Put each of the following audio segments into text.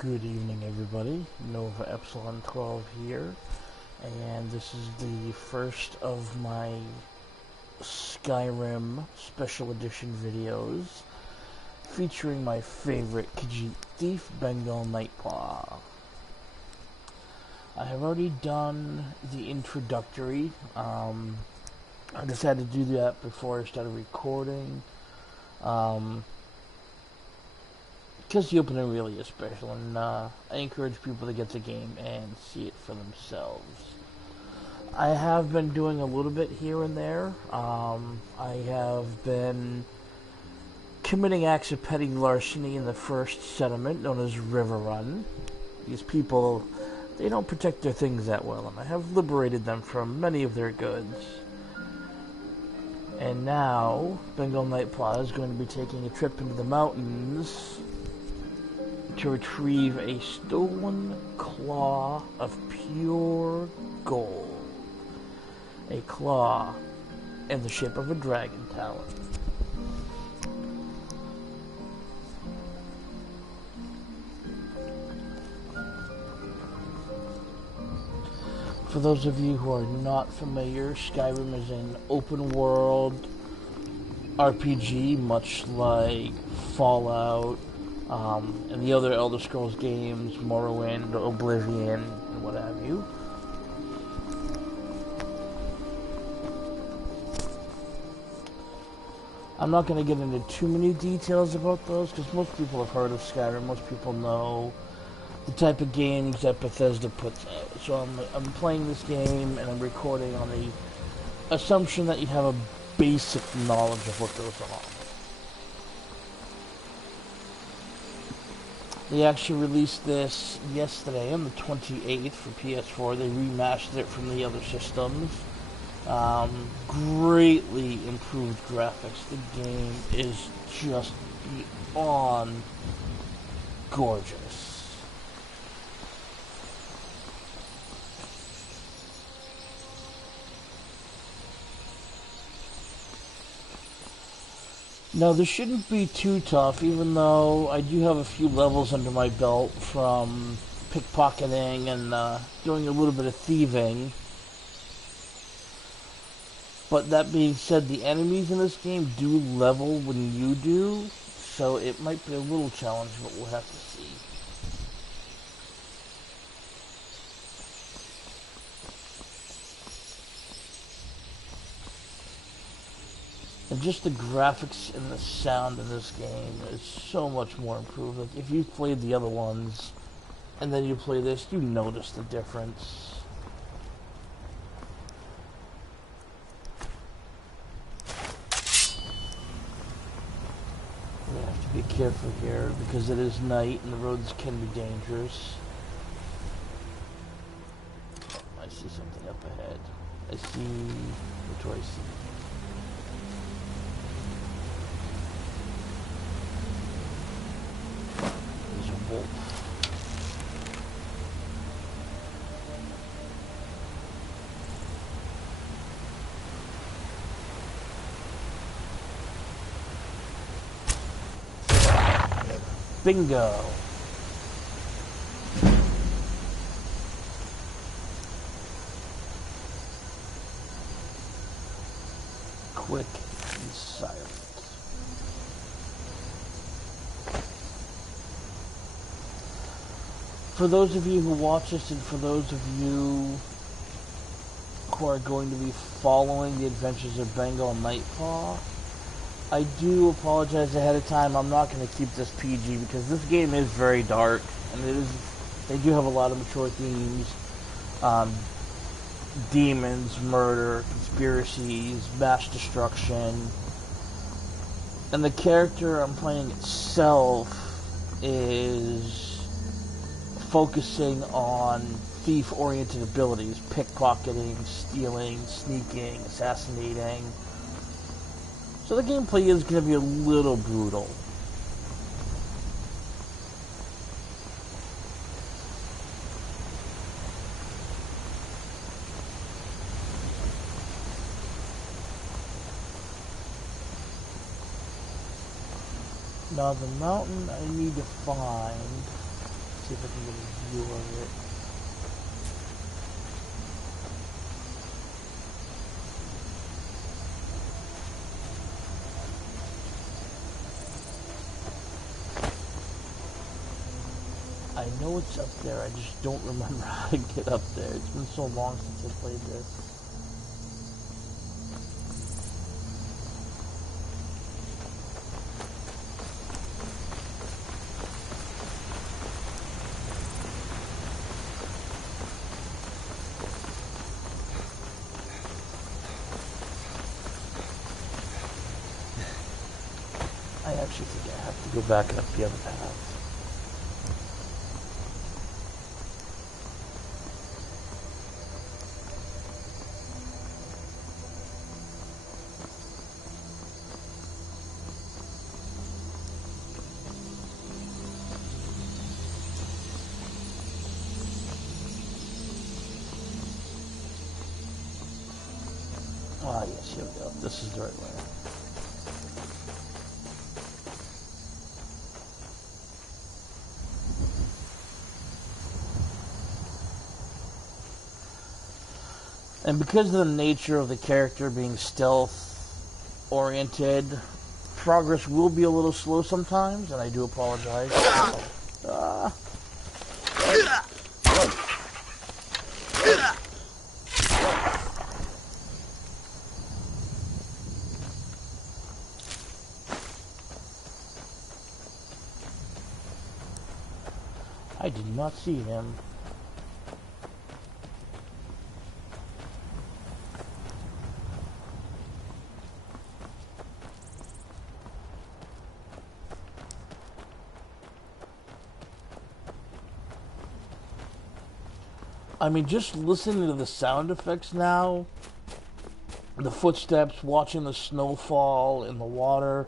Good evening, everybody. Nova Epsilon 12 here, and this is the first of my Skyrim Special Edition videos featuring my favorite Khajiit thief, Bengal Nightpaw. I have already done the introductory. I just had to do that before I started recording. Because the opening really is special, and I encourage people to get the game and see it for themselves. I have been doing a little bit here and there. I have been committing acts of petty larceny in the first settlement, known as River Run. These people, they don't protect their things that well, and I have liberated them from many of their goods. And now, Bengal Nightpaw is going to be taking a trip into the mountains to retrieve a stolen claw of pure gold. A claw in the shape of a dragon talon. For those of you who are not familiar, Skyrim is an open world RPG, much like Fallout, and the other Elder Scrolls games, Morrowind, Oblivion, and what have you. I'm not going to get into too many details about those, because most people have heard of Skyrim, most people know the type of games that Bethesda puts out. So I'm playing this game, and I'm recording on the assumption that you have a basic knowledge of what goes on. They actually released this yesterday on the 28th for PS4. They remastered it from the other systems. Greatly improved graphics. The game is just beyond gorgeous. Now, this shouldn't be too tough, even though I do have a few levels under my belt from pickpocketing and doing a little bit of thieving. But that being said, the enemies in this game do level when you do, so it might be a little challenge, but we'll have to see. And just the graphics and the sound in this game is so much more improved. Like, if you've played the other ones, and then you play this, you notice the difference. You have to be careful here, because it is night, and the roads can be dangerous. Oh, I see something up ahead. What do I see? Wolf. Bingo. Quick and silent. For those of you who watch this, and for those of you who are going to be following the adventures of Bengal Nightpaw, I do apologize ahead of time. I'm not going to keep this PG, because this game is very dark, and they do have a lot of mature themes. Demons, murder, conspiracies, mass destruction. And the character I'm playing itself is focusing on thief-oriented abilities, pickpocketing, stealing, sneaking, assassinating. So the gameplay is going to be a little brutal. Now the mountain I need to find see if I can get a view of it. I know it's up there, I just don't remember how to get up there. It's been so long since I played this. I actually think I have to go back up the other path. Ah, yes, here we go. This is the right way. And because of the nature of the character being stealth-oriented, progress will be a little slow sometimes, and I do apologize. I did not see him. I mean, just listening to the sound effects now, the footsteps, watching the snowfall in the water,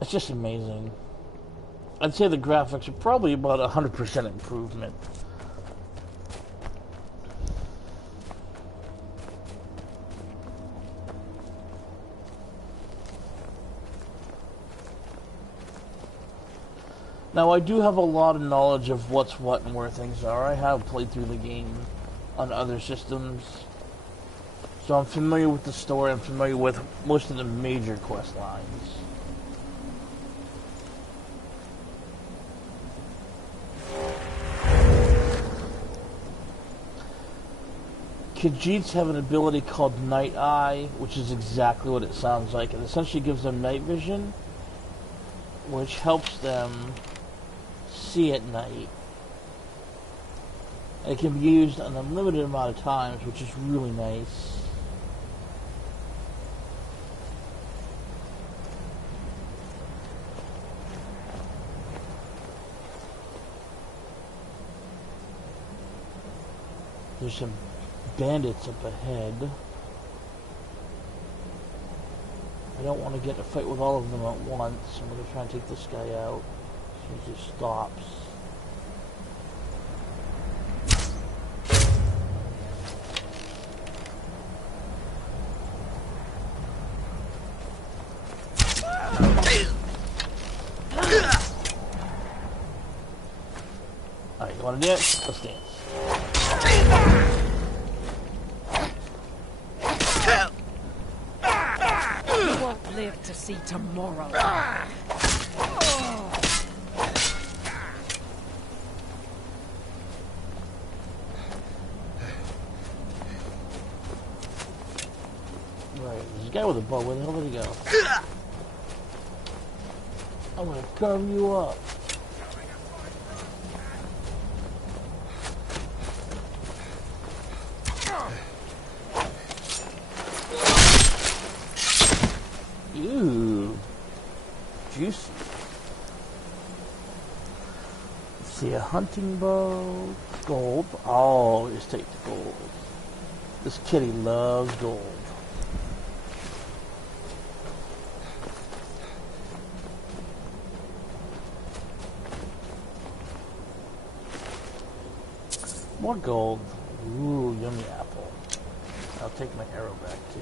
it's just amazing. I'd say the graphics are probably about 100% improvement. Now, I do have a lot of knowledge of what's what and where things are. I have played through the game on other systems, so I'm familiar with the story. I'm familiar with most of the major quest lines. Khajiits have an ability called Night Eye, which is exactly what it sounds like. It essentially gives them night vision, which helps them see at night. It can be used an unlimited amount of times, which is really nice. There's some bandits up ahead. I don't want to get in a fight with all of them at once. I'm going to try and take this guy out as soon as he stops. Alright, you want to do it? Let's dance. Live to see tomorrow. Right, there's a guy with a bow. Where the hell did he go? I'm gonna carve you up. Ooh, juicy. Let's see, a hunting bow, gold. Oh, just take the gold. This kitty loves gold. More gold. Ooh, yummy apple. I'll take my arrow back too.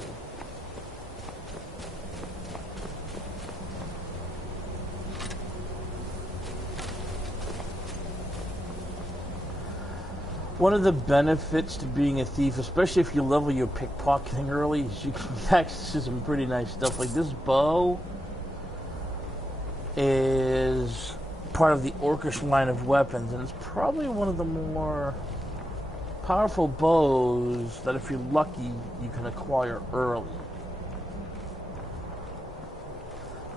One of the benefits to being a thief, especially if you level your pickpocketing early, is you can access some pretty nice stuff. Like this bow is part of the Orcish line of weapons, and it's probably one of the more powerful bows that, if you're lucky, you can acquire early.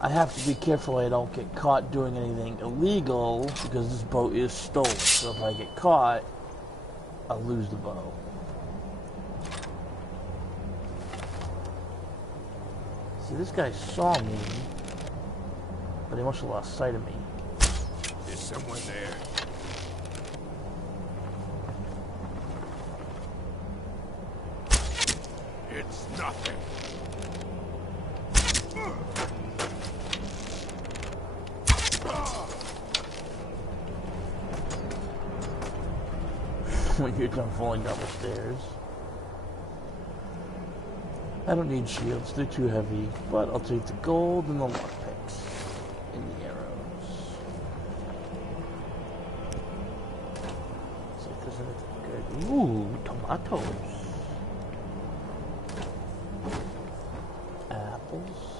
I have to be careful I don't get caught doing anything illegal, because this bow is stolen, so if I get caught, I'll lose the bow. See, this guy saw me, but he must have lost sight of me. There's someone there. It's nothing. When you're done falling down the stairs. I don't need shields, they're too heavy, but I'll take the gold and the lockpicks and the arrows. See if there's anything good. Ooh, tomatoes. Apples.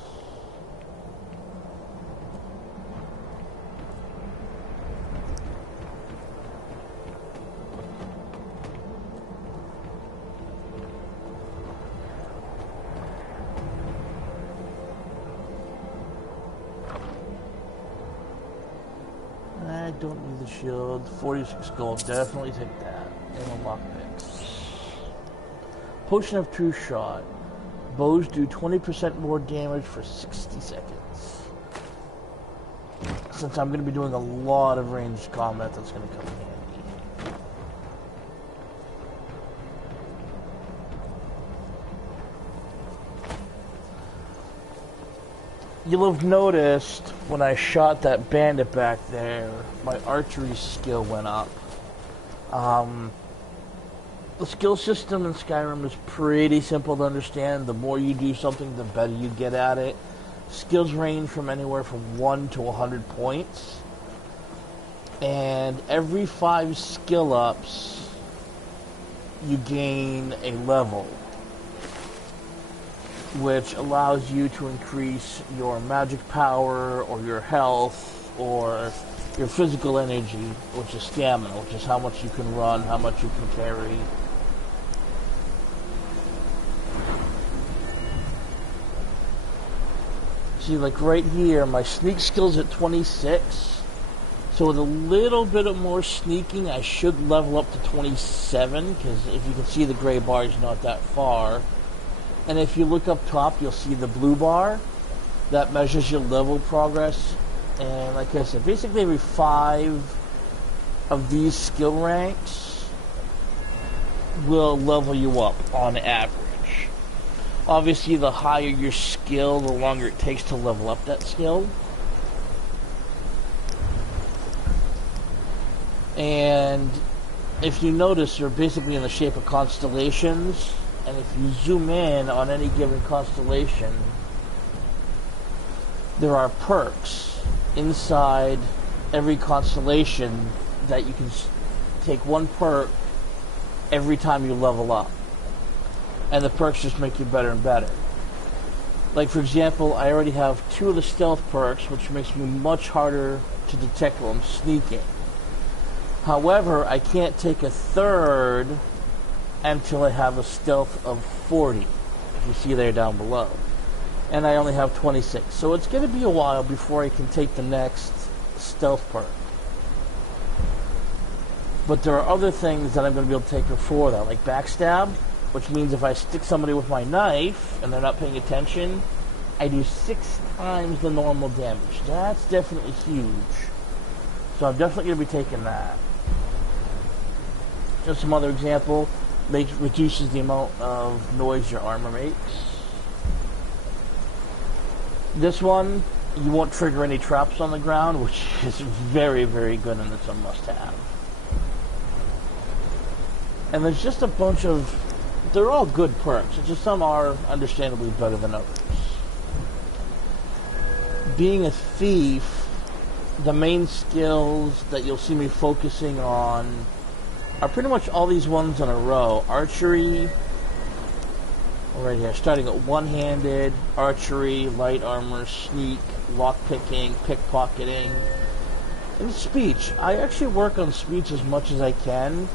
I don't need the shield. 46 gold, definitely take that. And the lockpicks. Potion of True Shot. Bows do 20% more damage for 60 seconds. Since I'm going to be doing a lot of ranged combat, that's going to come in handy. You'll have noticed when I shot that bandit back there, my archery skill went up. The skill system in Skyrim is pretty simple to understand. The more you do something, the better you get at it. Skills range from anywhere from 1 to 100 points. And every 5 skill ups, you gain a level, which allows you to increase your magic power or your health or your physical energy, which is stamina, which is how much you can run, how much you can carry. See, like right here, my sneak skill's at 26. So with a little bit of more sneaking, I should level up to 27, because if you can see, the gray bar is not that far. And if you look up top, you'll see the blue bar. That measures your level progress. And like I said, basically every 5 of these skill ranks will level you up on average. Obviously, the higher your skill, the longer it takes to level up that skill. And if you notice, they're basically in the shape of constellations. And if you zoom in on any given constellation, there are perks inside every constellation that you can take one perk every time you level up. And the perks just make you better and better. Like, for example, I already have 2 of the stealth perks, which makes me much harder to detect while I'm sneaking. However, I can't take a 3rd until I have a stealth of 40, if you see there down below. And I only have 26. So it's going to be a while before I can take the next stealth perk. But there are other things that I'm going to be able to take before that, like backstab, which means if I stick somebody with my knife and they're not paying attention, I do 6 times the normal damage. That's definitely huge. So I'm definitely going to be taking that. Just some other example, reduces the amount of noise your armor makes. This one, you won't trigger any traps on the ground, which is very, very good, and it's a must-have. And there's just a bunch of... They're all good perks. It's just some are understandably better than others. Being a thief, the main skills that you'll see me focusing on are pretty much all these ones in a row. Archery, right here, starting at one-handed, archery, light armor, sneak, lockpicking, pickpocketing, and speech. I actually work on speech as much as I can,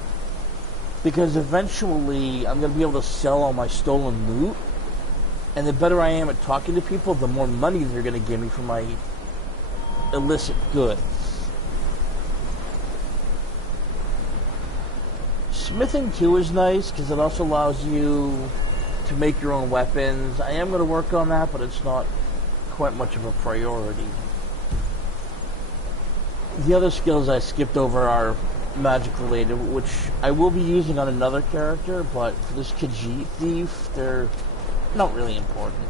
because eventually I'm going to be able to sell all my stolen loot, and the better I am at talking to people, the more money they're going to give me for my illicit goods. Smithing too is nice because it also allows you to make your own weapons. I am going to work on that, but it's not quite much of a priority. The other skills I skipped over are magic related, which I will be using on another character, but for this Khajiit thief, they're not really important.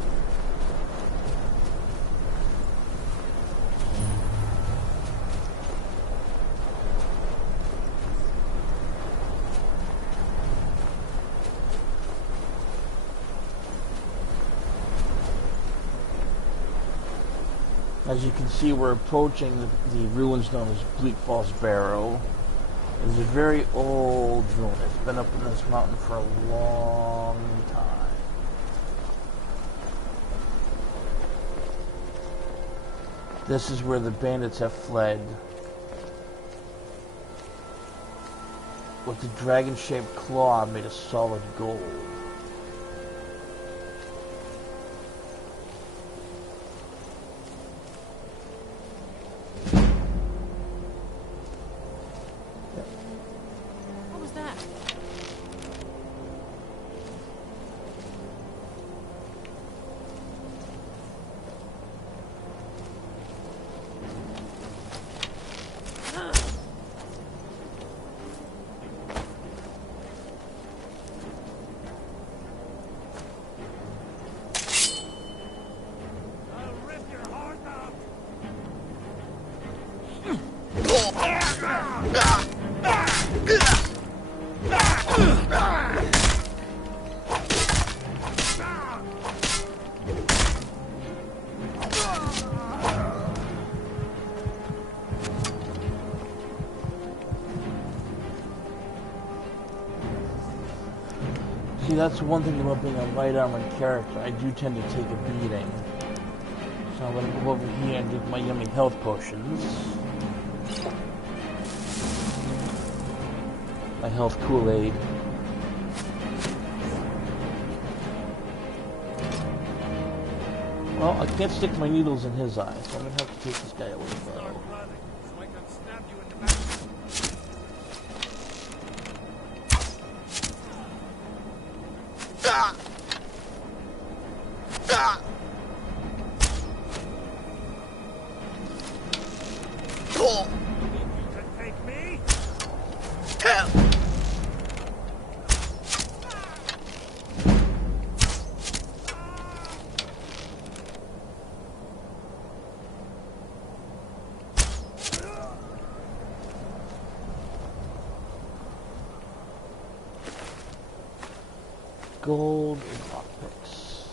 As you can see, we're approaching the ruins known as Bleakfalls Barrow. It's a very old ruin. It's been up in this mountain for a long time. This is where the bandits have fled, with the dragon-shaped claw made of solid gold. See, that's one thing about being a light armored character. I do tend to take a beating. So I'm going to go over here and get my yummy health potions. My health Kool-Aid. Well, I can't stick my needles in his eye, so I'm going to have to take this guy away though. Gold and lockpicks.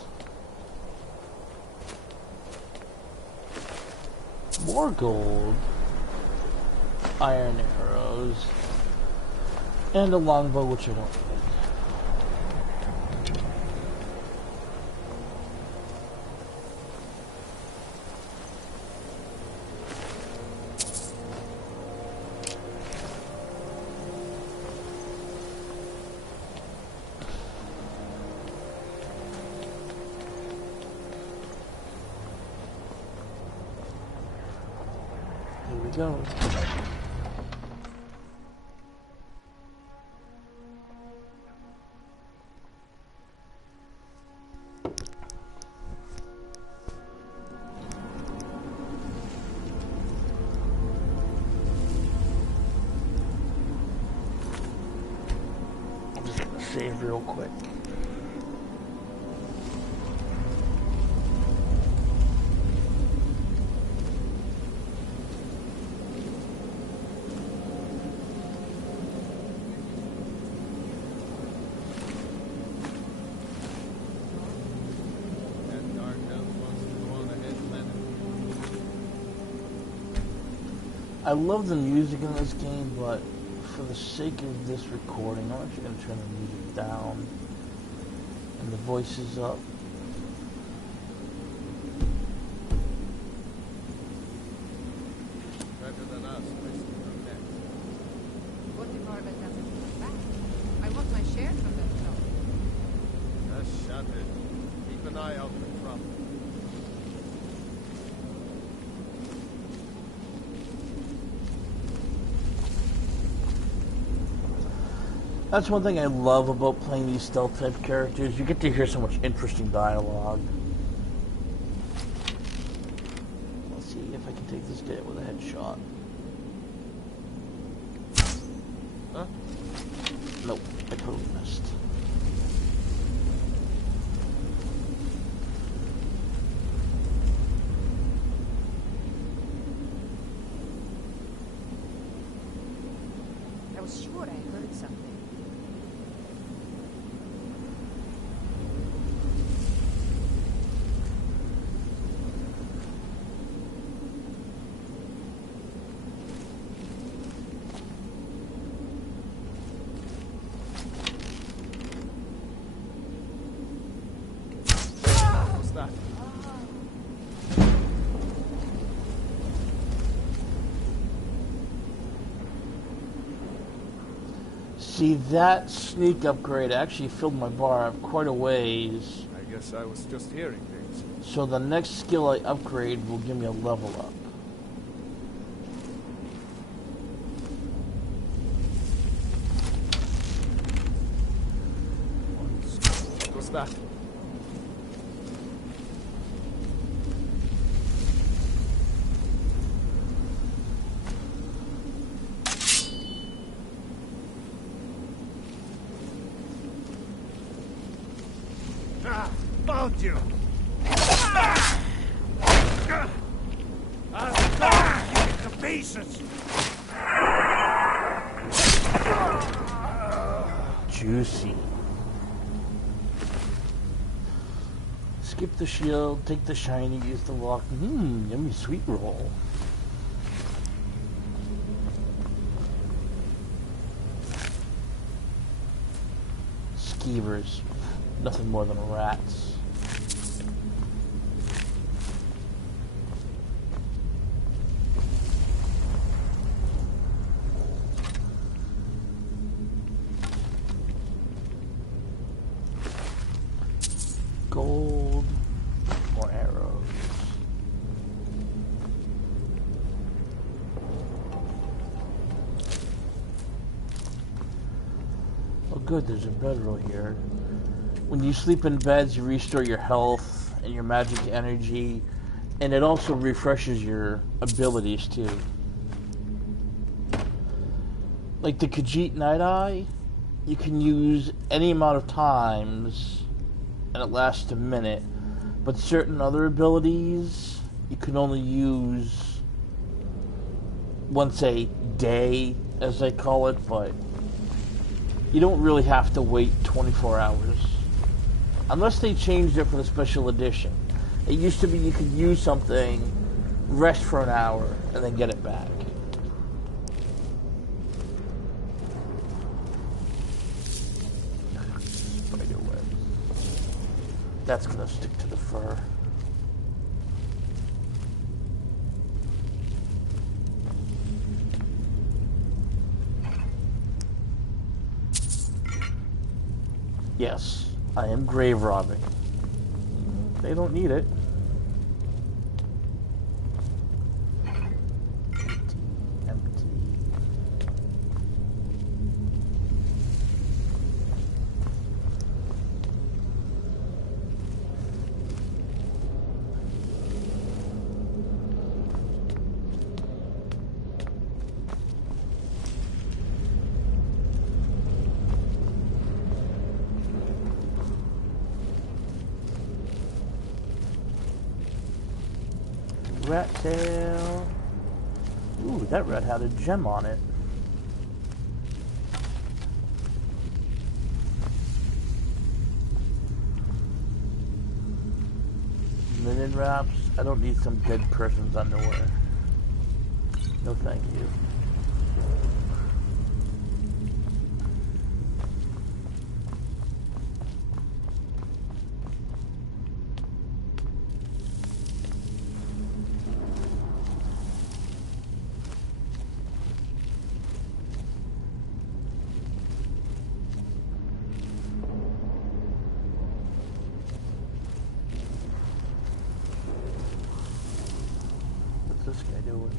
More gold. Iron arrows. And a longbow, which I don't need. Go. I'm just gonna save real quick. I love the music in this game, but for the sake of this recording, I'm actually going to turn the music down and the voices up. Better than us. What if Margaret doesn't come back? I want my share from that job. Just shut it. Keep an eye out for trouble. That's one thing I love about playing these stealth type characters. You get to hear so much interesting dialogue. Let's see if I can take this guy with a headshot. Huh? Nope, I totally missed. I was sure I heard something. What's that? See, that sneak upgrade actually filled my bar up quite a ways. I guess I was just hearing things. So the next skill I upgrade will give me a level up. What's that? Ah, found you! I'll you to pieces! Juicy. Skip the shield, take the shiny, use the lock. Yummy sweet roll. Skeevers. Nothing more than rats. Gold. More arrows. Oh good, there's a bedroll here. When you sleep in beds, you restore your health and your magic energy, and it also refreshes your abilities too. Like the Khajiit Night Eye, you can use any amount of times, and it lasts a minute. But certain other abilities, you can only use once a day, as they call it, but you don't really have to wait 24 hours. Unless they changed it for the special edition. It used to be you could use something, rest for an hour, and then get it back. Spider web. That's gonna stick to the fur. Yes. I am grave robbing. They don't need it. Empty. Rat tail. Ooh, that rat had a gem on it. Linen wraps. I don't need some dead person's underwear. No, thank you. What's this guy doing?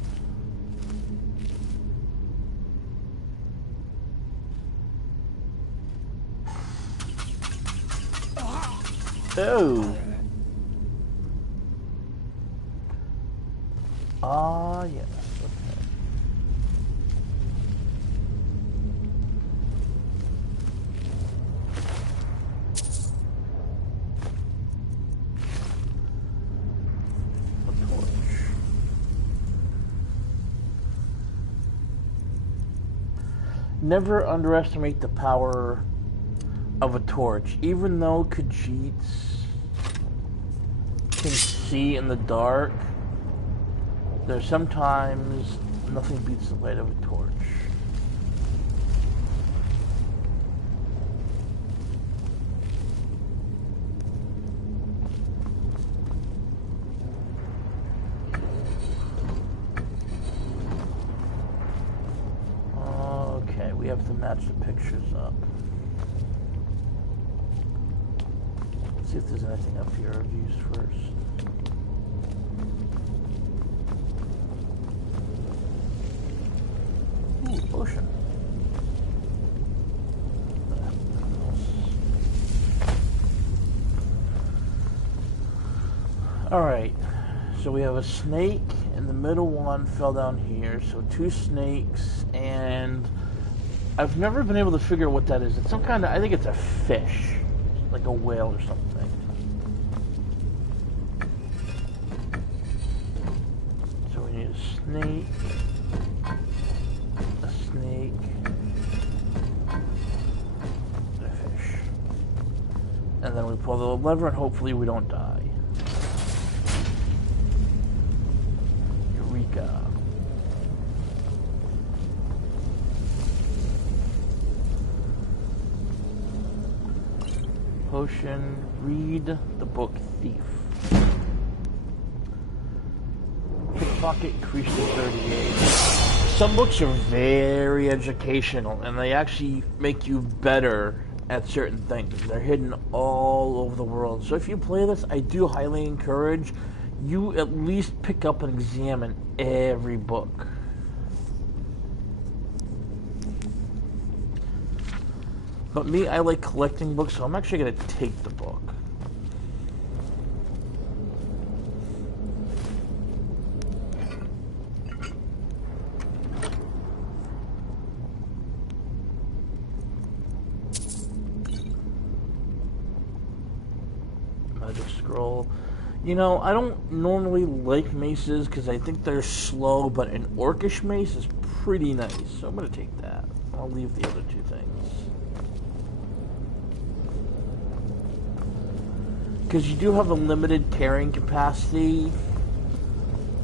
Oh. Ah, yes. Okay. A torch. Never underestimate the power of a torch. Even though Khajiits can see in the dark, there's sometimes nothing beats the light of a torch. Okay, we have to match the pictures up. See if there's anything up here I've used first. Ooh, potion. Alright, so we have a snake, and the middle one fell down here, so 2 snakes, and I've never been able to figure out what that is. It's some kind of, I think it's a fish, like a whale or something. So we need a snake, and a fish. And then we pull the lever and hopefully we don't die. Eureka. Potion, read the book Thief. Pickpocket increased to 38. Some books are very educational and they actually make you better at certain things. They're hidden all over the world. So if you play this, I do highly encourage you at least pick up and examine every book. But me, I like collecting books, so I'm actually going to take the book. Magic scroll. You know, I don't normally like maces because I think they're slow, but an orcish mace is pretty nice, so I'm going to take that. I'll leave the other 2 things. Because you do have a limited carrying capacity.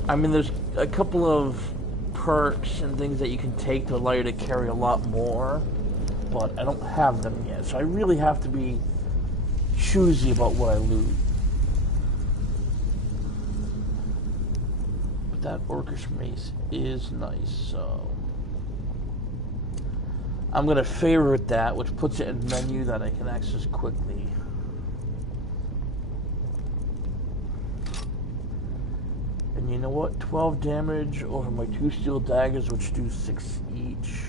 I mean, there's a couple of perks and things that you can take to allow you to carry a lot more, but I don't have them yet, so I really have to be choosy about what I loot. But that orcish mace is nice, so I'm going to favorite that, which puts it in a menu that I can access quickly. And you know what? 12 damage over my 2 steel daggers, which do 6 each.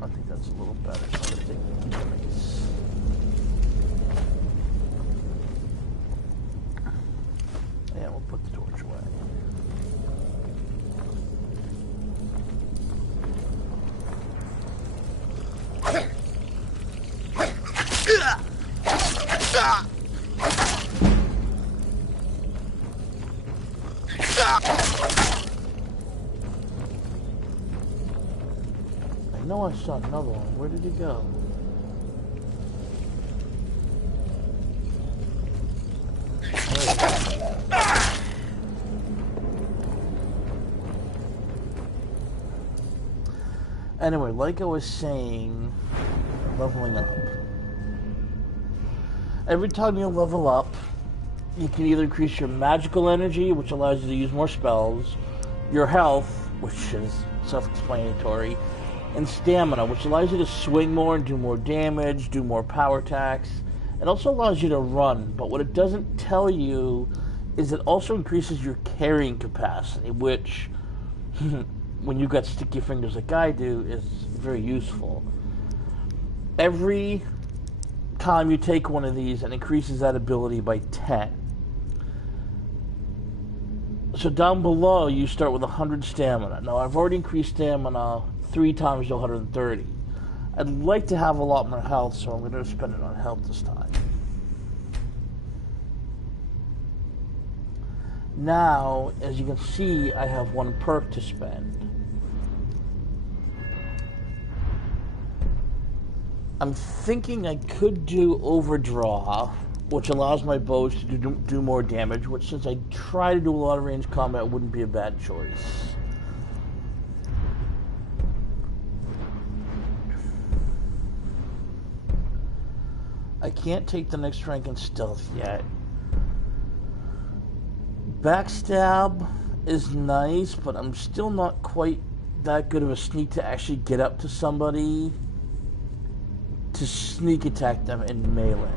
I think that's a little better. So I'm going to take the mace. And we'll put the torch away. I know I saw another one. Where did he go? Anyway, like I was saying, leveling up. Every time you level up, you can either increase your magical energy, which allows you to use more spells, your health, which is self-explanatory, and stamina, which allows you to swing more and do more damage, do more power attacks. It also allows you to run, but what it doesn't tell you is it also increases your carrying capacity, which, when you've got sticky fingers like I do, is very useful. Every time you take one of these, it increases that ability by 10. So down below, you start with 100 stamina. Now, I've already increased stamina 3 times to 130. I'd like to have a lot more health, so I'm going to spend it on health this time. Now, as you can see, I have 1 perk to spend. I'm thinking I could do Overdraw, which allows my bows to do more damage, which, since I try to do a lot of ranged combat, wouldn't be a bad choice. I can't take the next rank in stealth yet. Backstab is nice, but I'm still not quite that good of a sneak to actually get up to somebody to sneak attack them in melee.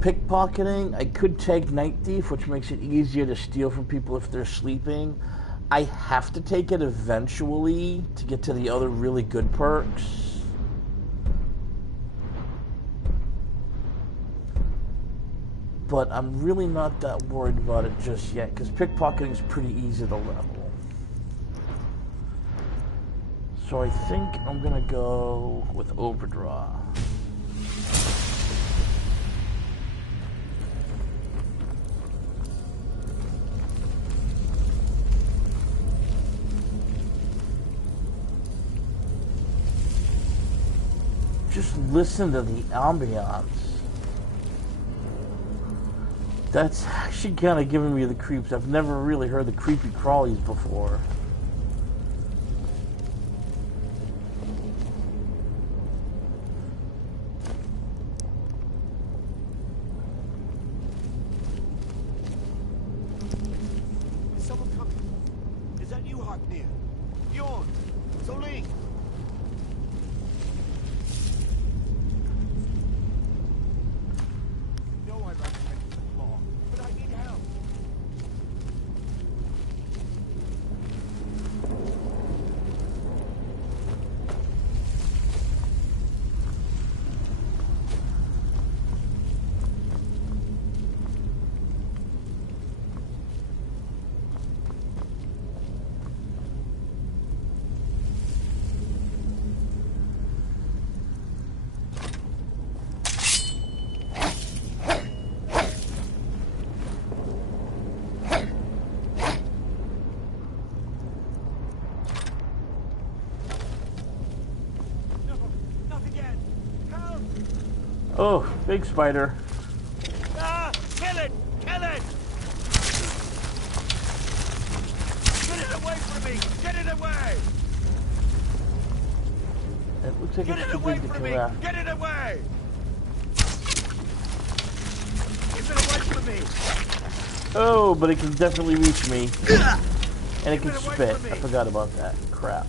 Pickpocketing, I could take Night Thief, which makes it easier to steal from people if they're sleeping. I have to take it eventually to get to the other really good perks. But I'm really not that worried about it just yet, because pickpocketing is pretty easy to level. So I think I'm going to go with Overdraw. Just listen to the ambiance. That's actually kind of giving me the creeps. I've never really heard the creepy crawlies before. Is someone coming? Is that you, Harpneer? Bjorn? Soling? Oh, big spider. Ah! Kill it! Kill it! Get it away from me! Get it away! It looks like Get it's it too away big to from kill me! that. Get it away! Keep it away from me! Oh, but it can definitely reach me. And it can Keep it away spit. from me. I forgot about that. Crap.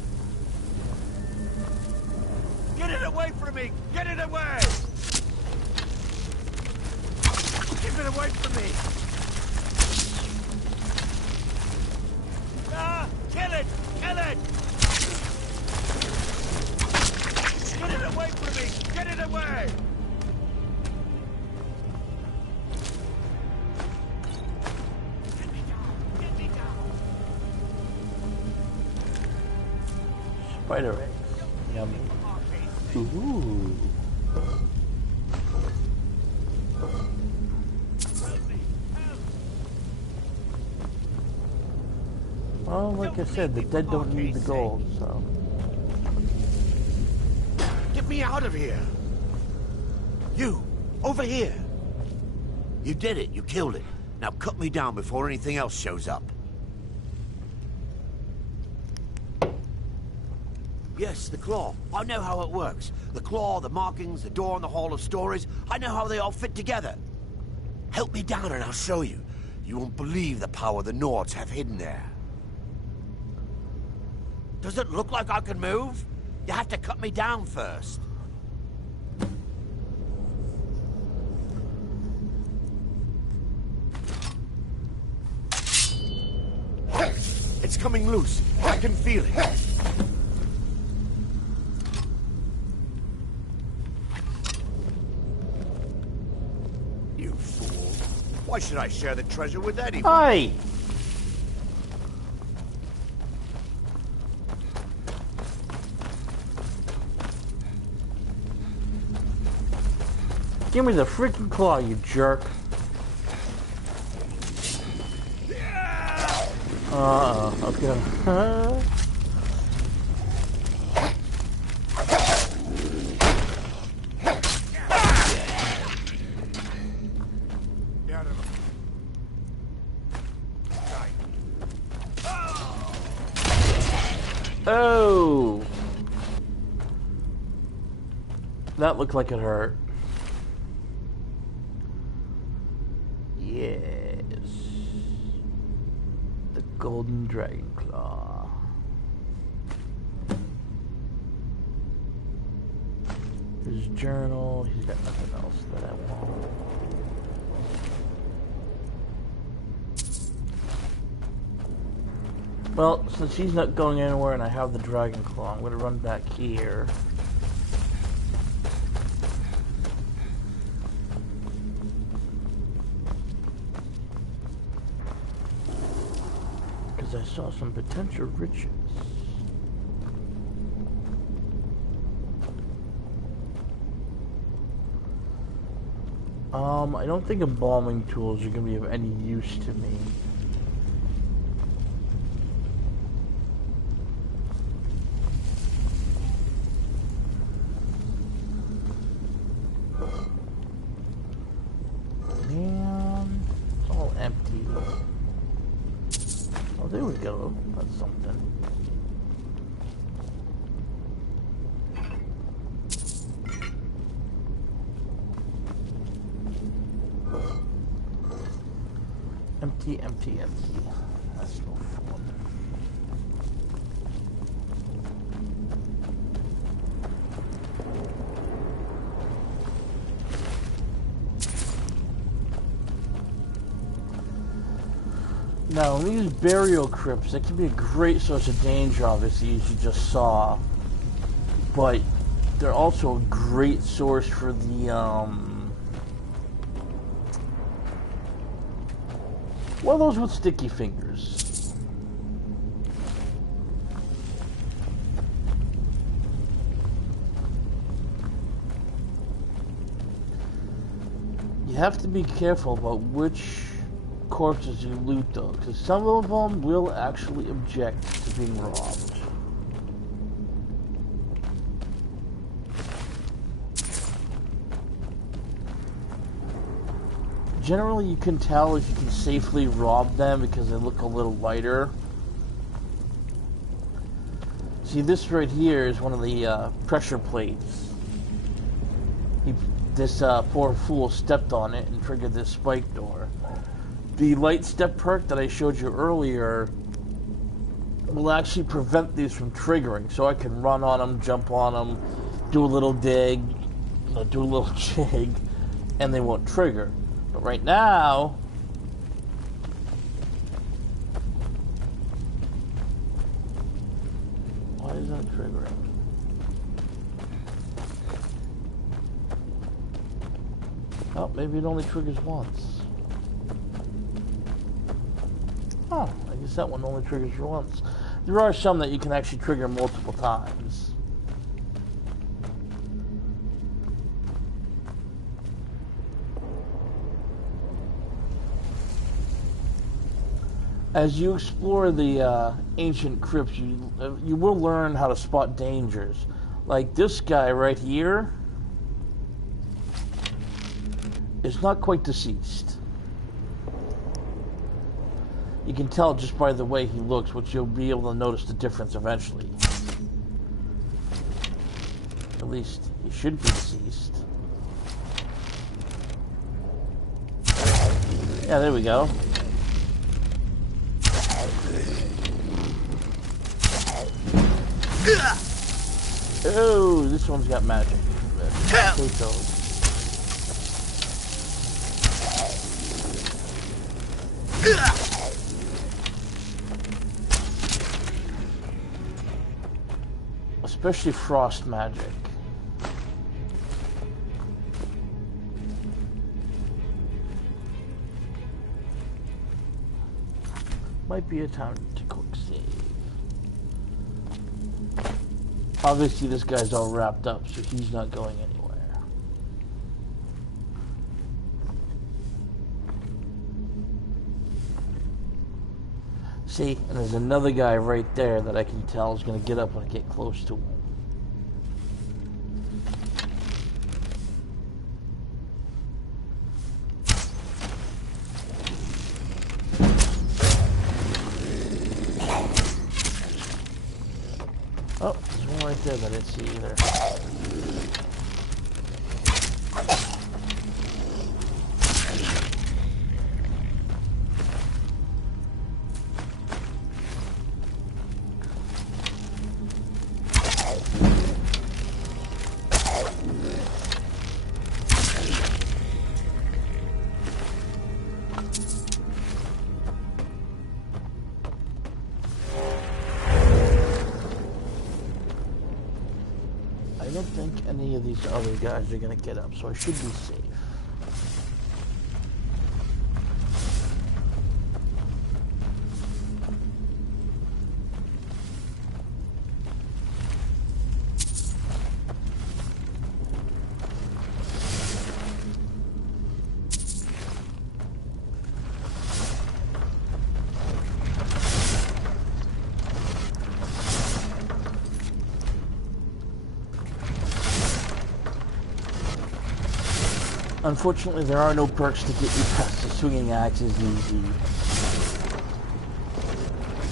Get it away from me! Get it away! Keep it away from me! Ah! Kill it! Kill it! Get it away from me! Get it away! Get me down! Get me down! Spider eggs. Yummy. Ooh. Well, like I said, the dead don't need the gold, so... Get me out of here! You! Over here! You did it. You killed it. Now cut me down before anything else shows up. Yes, the claw. I know how it works. The claw, the markings, the door in the Hall of Stories. I know how they all fit together. Help me down and I'll show you. You won't believe the power the Nords have hidden there. Does it look like I can move? You have to cut me down first. coming loose. I can feel it. You fool. Why should I share the treasure with anyone? Hi! Give me the freaking claw, you jerk. Okay. Oh! That looked like it hurt. Yes. The golden dragon claw. His journal. He's got nothing else that I want. Well, since he's not going anywhere and I have the dragon claw, I'm going to run back here. Because I saw some potential riches. I don't think embalming tools are going to be of any use to me. Man, it's all empty. Oh, there we go. That's something. Empty, empty, empty. That's no fun. Now, these burial crypts, they can be a great source of danger, obviously, as you just saw. But they're also a great source for the, well, those with sticky fingers. You have to be careful about which corpses you loot, though, because some of them will actually object to being robbed. Generally, you can tell if you can safely rob them because they look a little lighter. See, this right here is one of the pressure plates. This poor fool stepped on it and triggered this spike door. The light step perk that I showed you earlier will actually prevent these from triggering, so I can run on them, jump on them, do a little dig, do a little jig, and they won't trigger. But right now, why is that triggering? Oh, maybe it only triggers once. Oh, I guess that one only triggers once. There are some that you can actually trigger multiple times. As you explore the ancient crypts, you will learn how to spot dangers. Like this guy right here is not quite deceased. You can tell just by the way he looks, which you'll be able to notice the difference eventually. At least he should be deceased. Yeah, there we go. Oh, this one's got magic. Potatoes. especially frost magic. Might be a time to quick save. Obviously this guy's all wrapped up, so he's not going anywhere. See, and there's another guy right there that I can tell is going to get up when I get close to him. Oh, there's one right there that I didn't see either. I don't think any of these other guys are going to get up, so I should be safe. Unfortunately, there are no perks to get you past the swinging axes easy.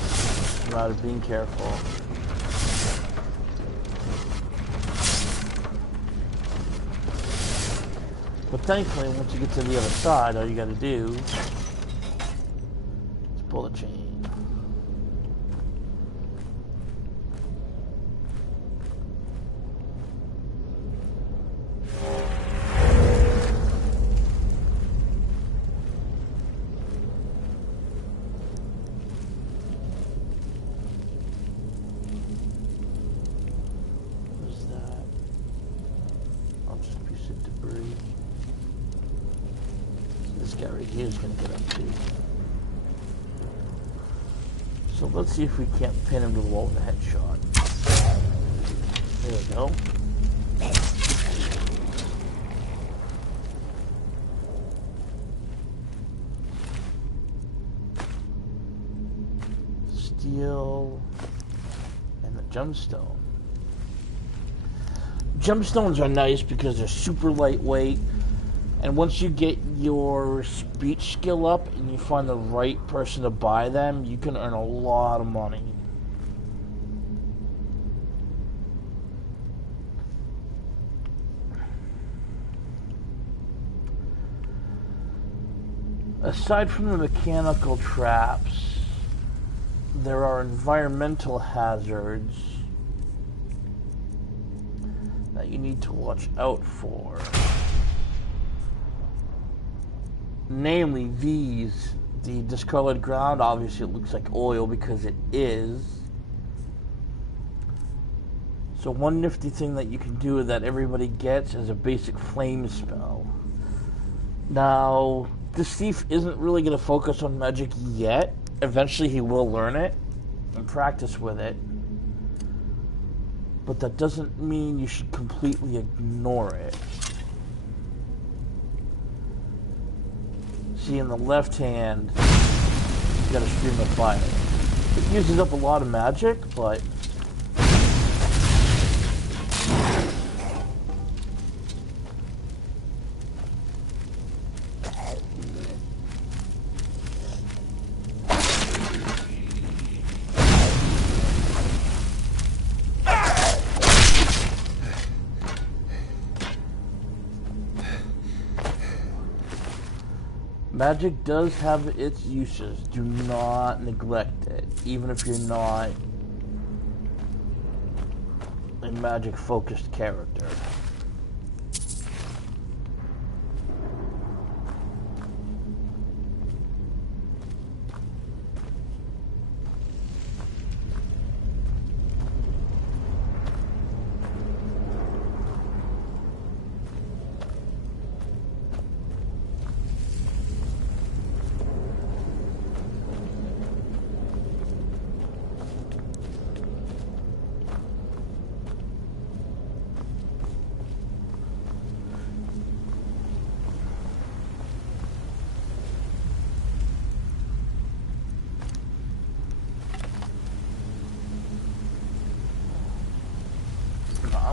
It's a matter of being careful. But thankfully, once you get to the other side, all you gotta do is pull the chain. He's gonna get up too. So let's see if we can't pin him to the wall with a headshot. There we go. Steel and the gemstone. Gemstones are nice because they're super lightweight. And once you get your speech skill up and you find the right person to buy them, you can earn a lot of money. Aside from the mechanical traps, there are environmental hazards that you need to watch out for. Namely these, the discolored ground. Obviously it looks like oil because it is. So one nifty thing that you can do that everybody gets is a basic flame spell. Now, this thief isn't really going to focus on magic yet. Eventually he will learn it and practice with it. But that doesn't mean you should completely ignore it. See, in the left hand, you got a stream of fire. It uses up a lot of magic, but magic does have its uses. Do not neglect it, even if you're not a magic-focused character.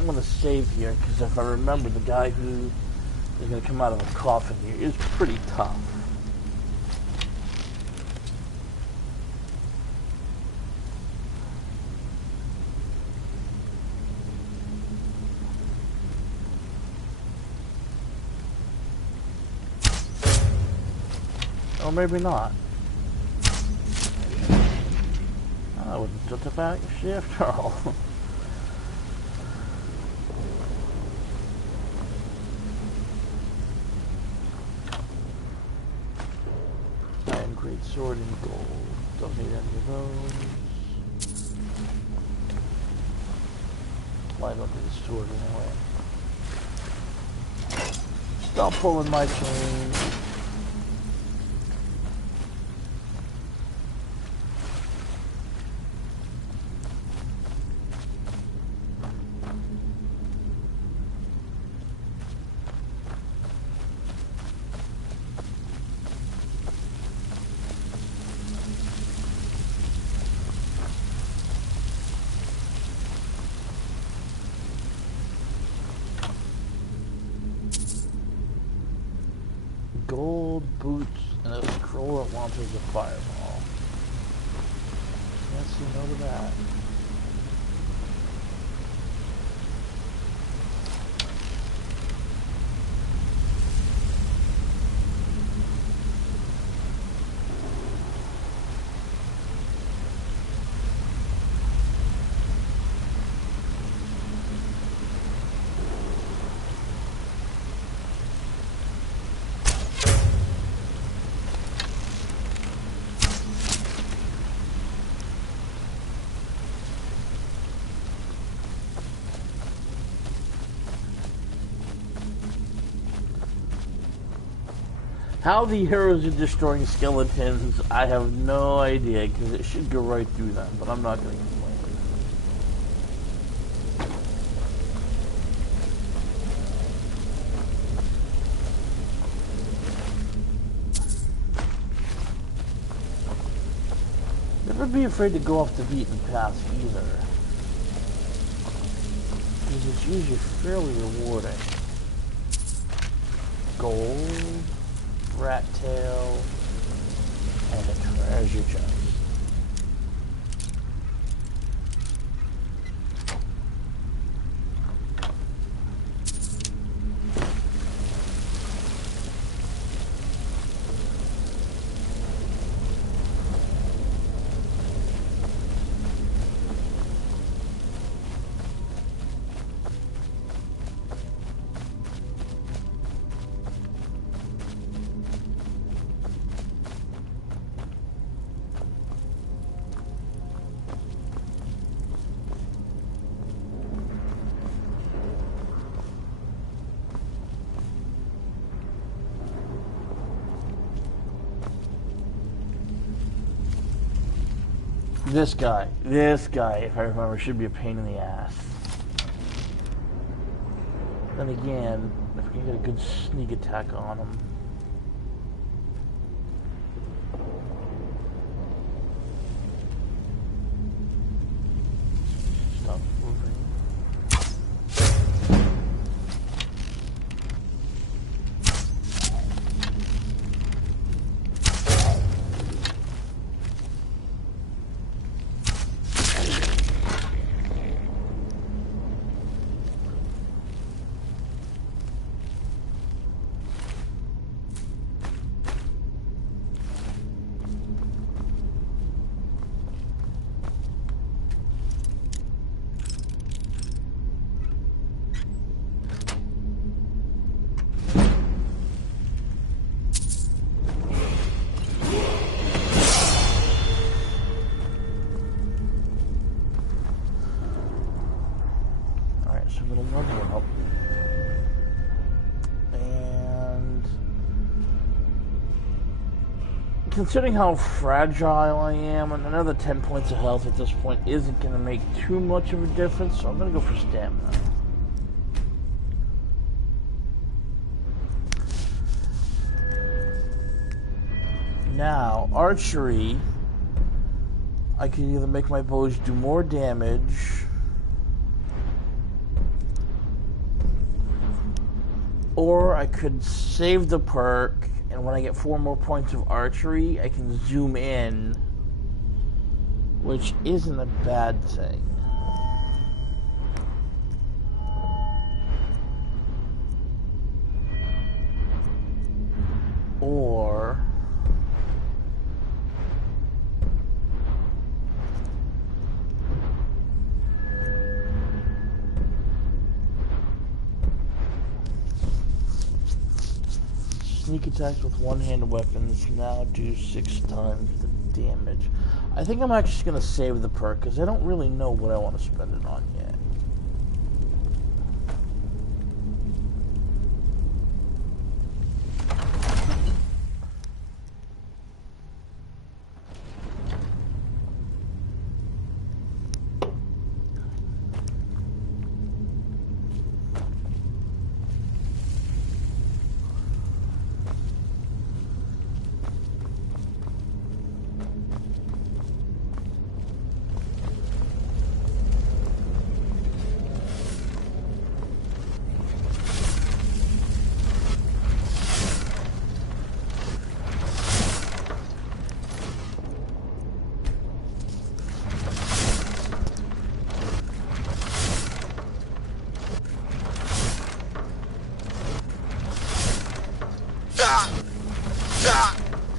I'm gonna save here, because if I remember, the guy who is gonna come out of a coffin here is pretty tough. Or maybe not. I wasn't such a back shift at all. Iron great sword and gold. Don't need any of those. Well, I don't need a sword anyway. Stop pulling my chain. Gold boots and a scroll that launches a fireball. Can't say no to that. How the heroes are destroying skeletons, I have no idea, because it should go right through them, but I'm not going to complain. Never be afraid to go off the beaten path either, because it's usually fairly rewarding. Gold, rat tail, and a treasure chest. This guy, if I remember, should be a pain in the ass. Then again, if we can get a good sneak attack on him. Stop moving. Considering how fragile I am, and another 10 points of health at this point isn't going to make too much of a difference, so I'm going to go for stamina. Now, archery, I can either make my bows do more damage, Or I could save the perk, and when I get 4 more points of archery, I can zoom in, which isn't a bad thing. Or sneak attacks with one-handed weapons now do 6 times the damage. I think I'm actually going to save the perk because I don't really know what I want to spend it on yet.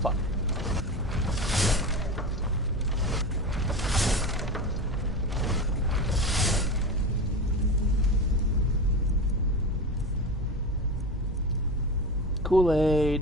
Fuck. Kool-Aid.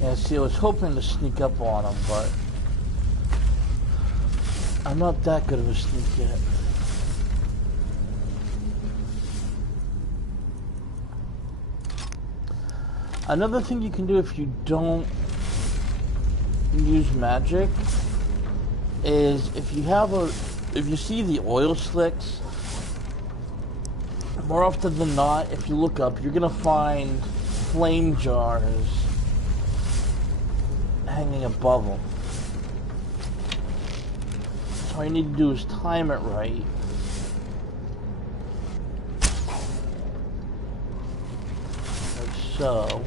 Yeah, see, I was hoping to sneak up on him, but I'm not that good of a sneak yet. Another thing you can do if you don't use magic is if you see the oil slicks, more often than not, if you look up, you're gonna find flame jars hanging above them. So all you need to do is time it right. Like so.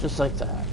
Just like that.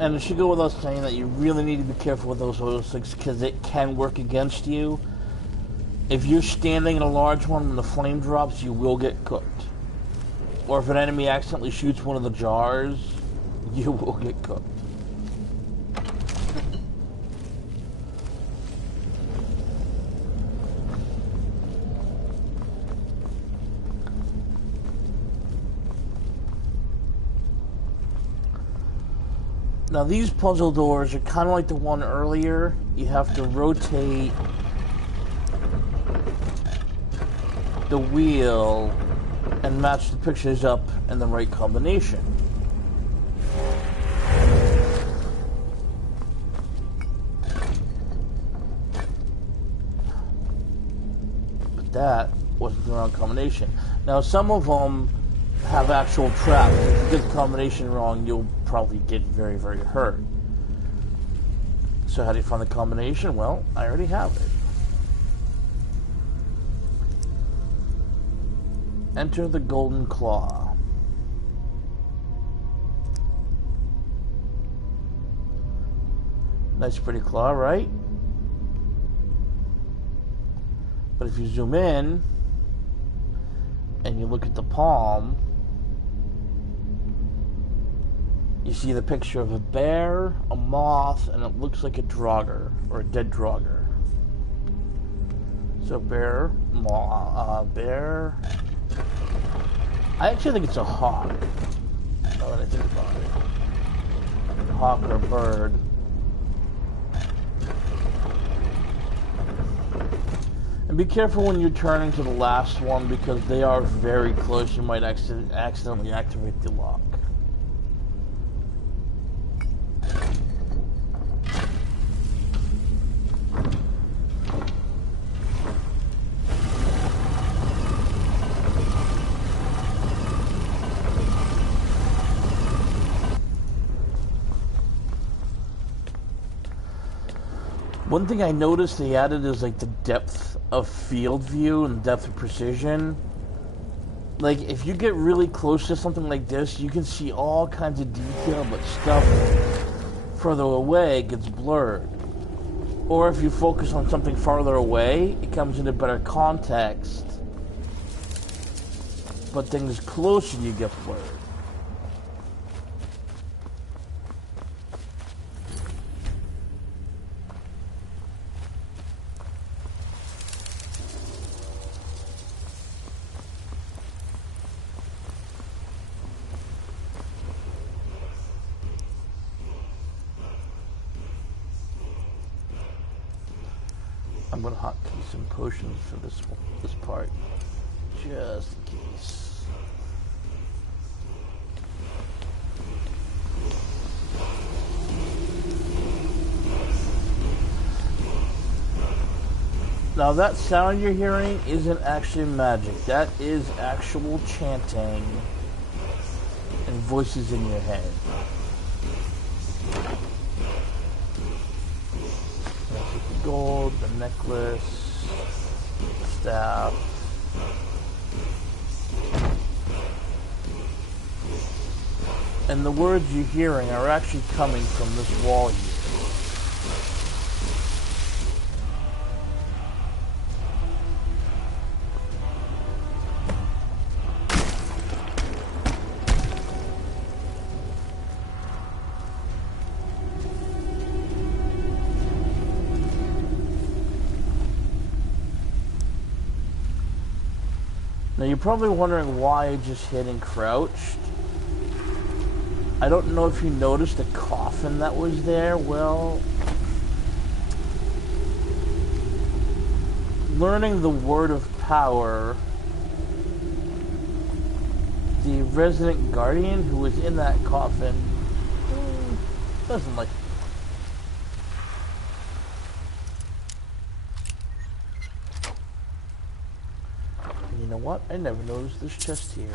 And it should go without saying that you really need to be careful with those oil slicks because it can work against you. If you're standing in a large one when the flame drops, you will get cooked. Or if an enemy accidentally shoots one of the jars, you will get cooked. Now these puzzle doors are kind of like the one earlier. You have to rotate the wheel and match the pictures up in the right combination. But that wasn't the wrong combination. Now some of them have actual traps. If you get the combination wrong, you'll probably get very, very hurt. So how do you find the combination? Well, I already have it. Enter the Golden Claw. Nice pretty claw, right? But if you zoom in and you look at the palm, you see the picture of a bear, a moth, and it looks like a draugr, or a dead draugr. So bear, bear. I actually think it's a hawk, now that I think about it. Hawk or bird. And be careful when you're turning to the last one, because they are very close. You might accidentally activate the lock. One thing I noticed they added is like the depth of field view and depth of precision. Like if you get really close to something like this, you can see all kinds of detail, but stuff further away gets blurred. Or if you focus on something farther away, it comes into better context. But things closer you get blurred. I'm gonna hotkey some potions for this part, just in case. Now that sound you're hearing isn't actually magic. That is actual chanting and voices in your head. Gold, the necklace, staff. And the words you're hearing are actually coming from this wall here. Now you're probably wondering why I just hid and crouched. I don't know if you noticed the coffin that was there. Well, learning the word of power, the resident guardian who was in that coffin doesn't like. You know what? I never noticed this chest here.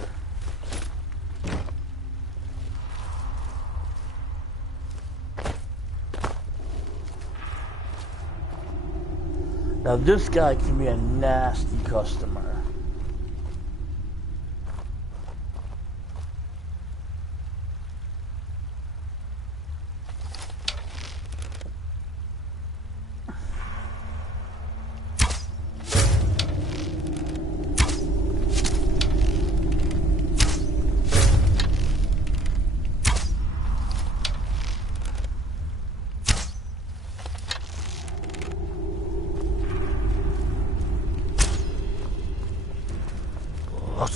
Now this guy can be a nasty customer. What?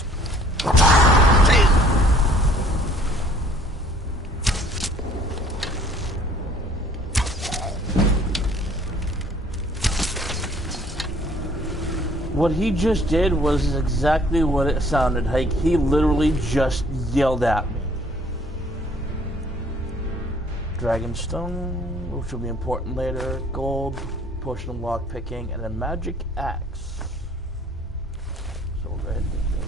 What he just did was exactly what it sounded like. He literally just yelled at me. Dragonstone, which will be important later. Gold, potion of lockpicking, and a magic axe. So we'll go ahead and take those.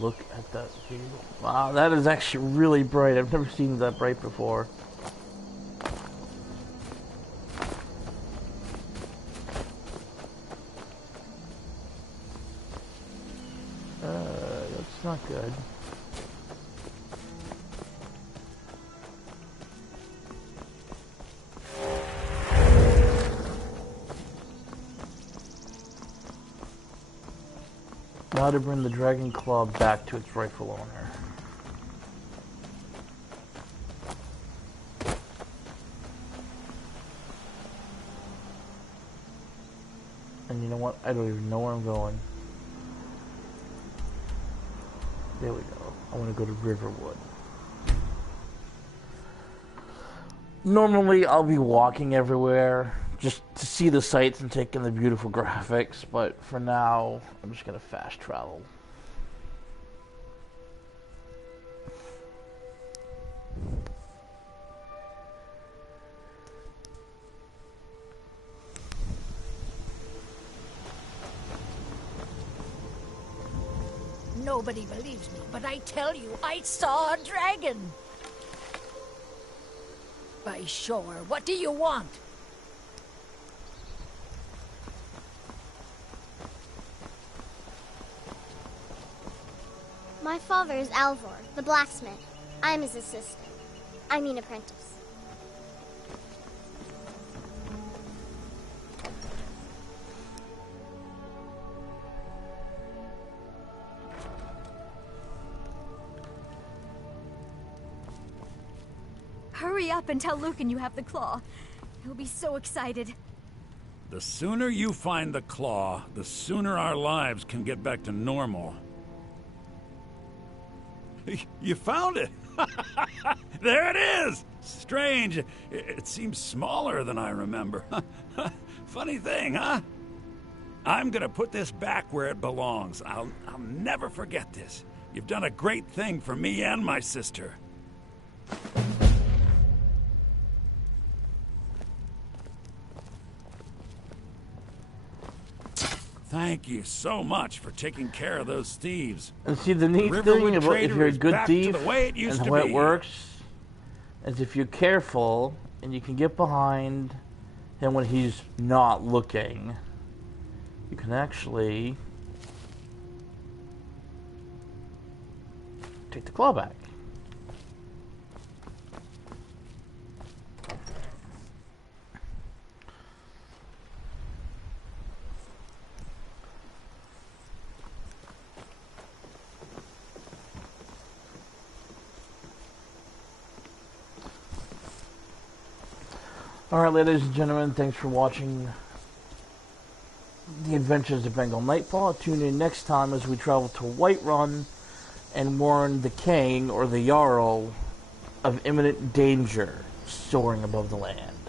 Look at that view. Wow, that is actually really bright. I've never seen that bright before. That's not good. Now to bring the Dragon Claw back to its rightful owner. And you know what? I don't even know where I'm going. There we go. I want to go to Riverwood. Normally I'll be walking everywhere just to see the sights and take in the beautiful graphics, but for now I'm just going to fast travel. Nobody believes me, but I tell you, I saw a dragon. By sure, what do you want? My father is Alvor, the blacksmith. I'm his assistant. I mean apprentice. Hurry up and tell Lucan you have the claw. He'll be so excited. The sooner you find the claw, the sooner our lives can get back to normal. You found it! There it is! Strange. It seems smaller than I remember. Funny thing, huh? I'm gonna put this back where it belongs. I'll never forget this. You've done a great thing for me and my sister. Thank you so much for taking care of those thieves. And see, the neat thing about if you're a good thief and the way it works is if you're careful and you can get behind him when he's not looking, you can actually take the claw back. Alright, ladies and gentlemen, thanks for watching The Adventures of Bengal Nightpaw. Tune in next time as we travel to Whiterun and warn the king, or the Jarl, of imminent danger soaring above the land.